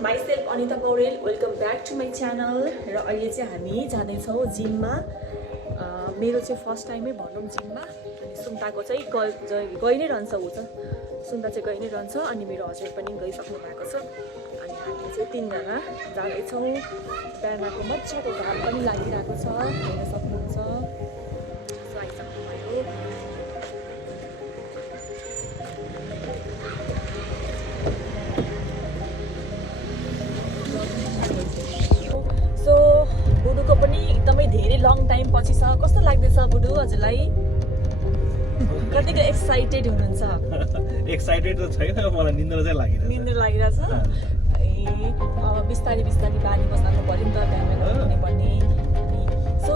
myself Anita Paurel, welcome back to my channel. र अहिले चाहिँ हामी जाँदैछौँ जिममा. मेरो चाहिँ फर्स्ट टाइमै भनौँ जिममा. अनि सुन्ताको चाहिँ गइ नै रहन्छ उ त. सुन्ता चाहिँ गइ नै रहन्छ अनि मेरो हस्बेन्ड पनि गइसक्नु भएको छ. अनि हामी चाहिँ तीनजना जाँदैछौँ. बिहानको मजाको घाम पनि लागिरहेको छ. हेर्न सक्नुहुन्छ. आइसक्नु भयो. बुडुको पनि एकदमै धेरै लङ टाइम पछि छ. कस्तो लाग्दैछ बुडु हजुरलाई? कतिको एक्साइटेड हुनुहुन्छ? एक्साइटेड त छैन, मलाई निन्द्रा चाहिँ लागिरहेछ. निन्द्रा लागिरहेछ? अब बिस्तारै बिस्तारै बानी बस्नु पर्यो नि त, बिहान हुनुपर्ने. सो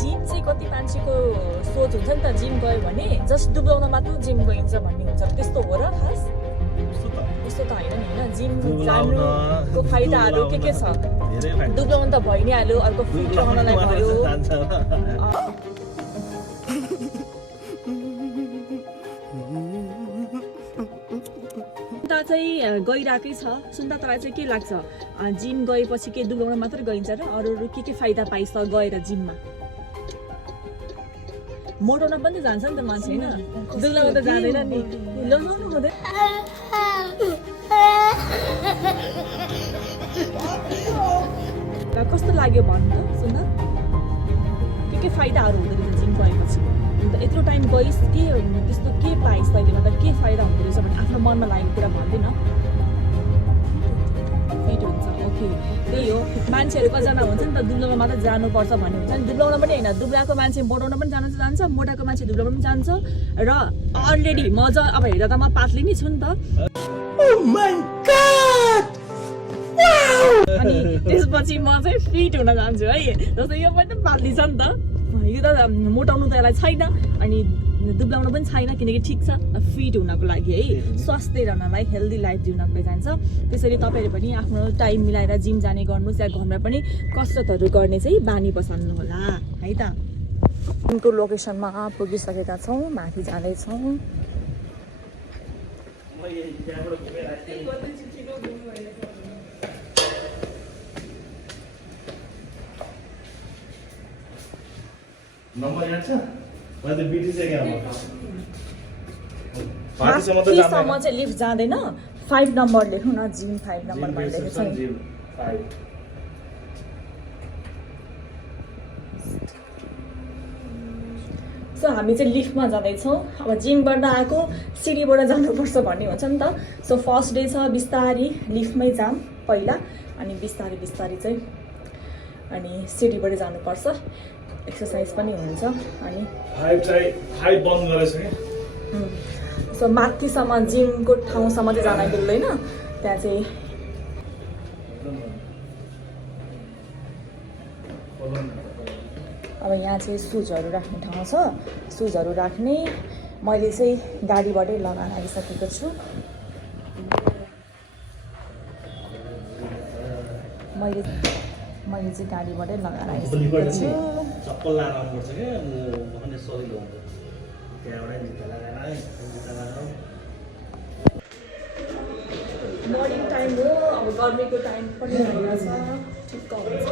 जिम चाहिँ कति मान्छेको सोच हुन्छ नि त, जिम गयो भने जस्ट दुब्लाउन मात्र जिम गइन्छ भन्ने हुन्छ. त्यस्तो हो र खास? त्यस्तो त होइन नि होइन. जिम जानुको फाइदाहरू के छ? दुब्लाउनु त भइ नै हाल्यो, अर्को फिट रहनलाई भयो. सुन्ता चाहिँ गइरहेकै छ. सुन्ता तँलाई चाहिँ के लाग्छ, जिम गएपछि के दुब्लाउन मात्रै गइन्छ र अरू के फाइदा पाइन्छ गएर जिममा? मोटाउन पनि जान्छ नि त मान्छे होइन, दुब्लाउन त जाँदैन नि. लजाउनु हुँदैन. कस्तो लाग्यो भन्नु त सुन्दा? के फाइदाहरू हुँदो रहेछ जिम गएपछि? अन्त यत्रो टाइम गइस् के त्यस्तो के पाइस् तैँले, मतलब के फाइदा हुँदो रहेछ भने आफ्नो मनमा लागेको कुरा भन्दैन. फिट हुन्छ. ओके, त्यही हो. मान्छेहरू कतिजना हुन्छ नि त दुब्लाउन मात्र जानुपर्छ भन्ने हुन्छ नि. दुब्लाउन पनि होइन, दुब्लाएको मान्छे मोटाउन पनि जान्छ, मोटाएको मान्छे दुब्लाउन पनि जान्छ. र अलरेडी म अब हेर्दा त म पातली नै छु नि त. अनि त्यसपछि म चाहिँ फिट हुन जान्छु है. जस्तो यो पनि त पातली छ नि त, यो त मोटाउनु त यसलाई छैन अनि दुब्लाउनु पनि छैन, किनकि ठिक छ फिट हुनको लागि है, स्वास्थ्य रहनलाई, हेल्दी लाइफ जिउनको जान्छ. त्यसरी तपाईँहरू पनि आफ्नो टाइम मिलाएर जिम जाने गर्नुहोस्, या घरमा पनि कसरतहरू गर्ने चाहिँ बानी बसाल्नु होला है त. जिमको लोकेसनमा पुगिसकेका छौँ, माथि जाँदैछौँ. नम्बर याद छ? मैले बिटी चाहिँ यहाँ माथिसम्म चाहिँ लिफ्ट जाँदैन. 5 नम्बर लेख्नु न, जिम 5 नम्बर लेखेको छ नि. सो हामी चाहिँ लिफ्टमा जाँदैछौँ. अब जिम गर्दा आएको सिडीबाट जानुपर्छ भन्ने हुन्छ नि त. सो फर्स्ट डे छ, बिस्तारी लिफ्टमै जाम पहिला, अनि बिस्तारै बिस्तारै चाहिँ अनि सिडीबाट जानुपर्छ. एक्सर्साइज पनि हुन्छ. अनि सो माथिसम्म जिमको ठाउँसम्म चाहिँ जान मिल्दैन. त्यहाँ चाहिँ अब यहाँ चाहिँ सुजहरू राख्ने ठाउँ छ. सुजहरू राख्ने मैले चाहिँ गाडीबाटै लगाएर आइसकेको छु. मैले चाहिँ गाडीबाटै लगाएर आइसकेको छु. चप्पल लगाएर आउनुपर्छ क्या, भने सजिलो हुन्छ. त्यहाँबाटै जुत्ता लगाएर मर्निङ टाइम हो, अब गर्मीको टाइम पनि भइरहेछ, ठिक्क हुन्छ.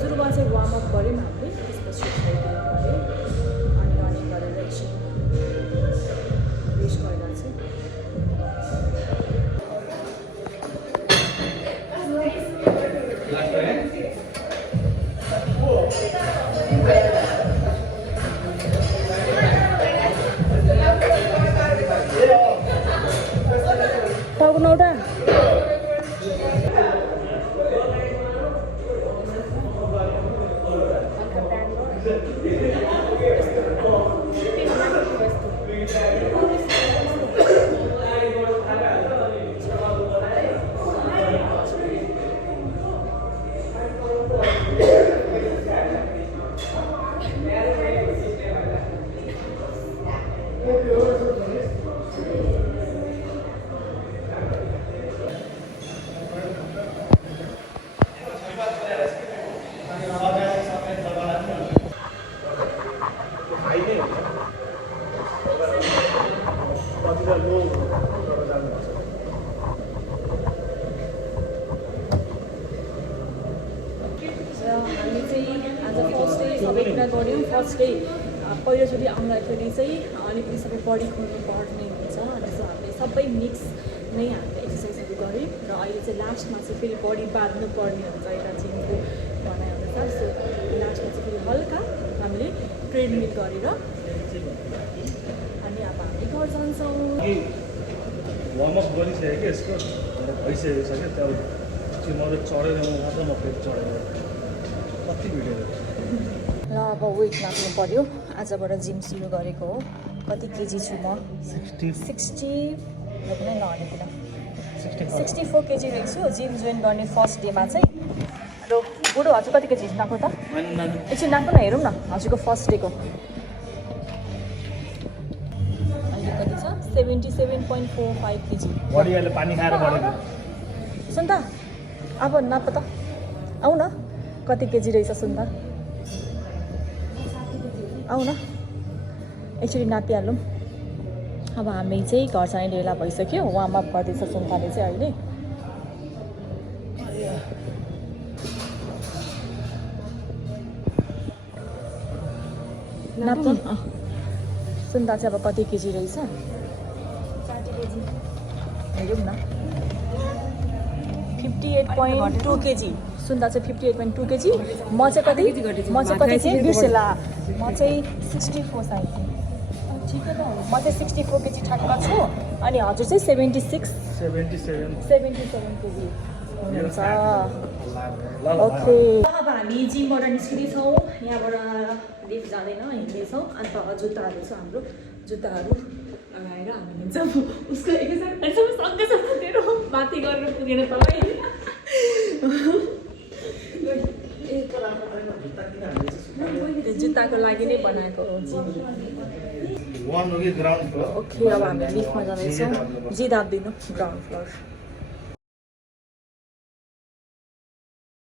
सुरुमा चाहिँ वार्मअप गऱ्यौँ हामीले त्यसपछि गऱ्यौँ अनि रनिङ गरेर एकछिन रेस्ट गरेर चाहिँ टाउको हामी चाहिँ आज फर्स्ट डे सबै कुरा गऱ्यौँ फर्स्ट डे पहिलोचोटि आउँदाखेरि चाहिँ अलिकति सबै बडी खोल्नु पर्ने हुन्छ अनि सो हामीले सबै मिक्स नै हामीले एक्सर्साइजहरू गऱ्यौँ र अहिले चाहिँ लास्टमा चाहिँ फेरि बडी बाँध्नु पर्ने हुन्छ एउटा जिमको भनाइअनुसार सो लास्टमा चाहिँ फेरि हल्का हामीले ट्रेडमिल गरेर अनि अब हामी घर जान्छौँ वार्मअप गरिसकेँ कि यसको भइसकेको छ क्या त्यो मैले चढेर मात्र म फेरि चढेर कति भिडियो र अब वेट नाप्नु पऱ्यो आजबाट जिम सुरु गरेको हो कति केजी छु म 60 पनि नहालेको 64 केजी रहेको छु जिम जोइन गर्ने फर्स्ट डेमा चाहिँ र बुढो हजुर कति केजी नाप्नु त एकछिन नाप्नु न हेरौँ न हजुरको फर्स्ट डेको अहिले कति छ 77.45 केजी बडी अहिले पानी खाएर बढेको सुन त अब नाप त आऊ न कति केजी रहेछ सुन त आऊ न एकचोटि नापिहालौँ अब हामी चाहिँ घर जाने बेला भइसक्यो वार्मअप गर्दैछ सुन्ताले चाहिँ अहिले नाप्नु सुन्ता चाहिँ अब कति केजी रहेछ 60 केजी हेरौँ न 58.2 केजी सुन्दा चाहिँ 58.2 केजी म चाहिँ कति चाहिँ बिर्सेला म चाहिँ 64 साइज ठिकै त म चाहिँ 64 केजी ठाकमा छु अनि हजुर चाहिँ 77 केजी हुनुहुन्छ ओके अब हामी जिमबाट निस्किँदैछौँ यहाँबाट लिफ्ट जाँदैन हिँड्दैछौँ अन्त जुत्ताहरू छ हाम्रो जुत्ताहरू लगाएर हामी हिँड्छौँ उसको एकैसँग माथि गरेर पुगेर तपाईँ जुत्ताको लागि नै बनाएको हो जिम ओके अब हामी लिफ्टमा जाँदैछौँ जी दाब्दिनु ग्राउन्ड फ्लोर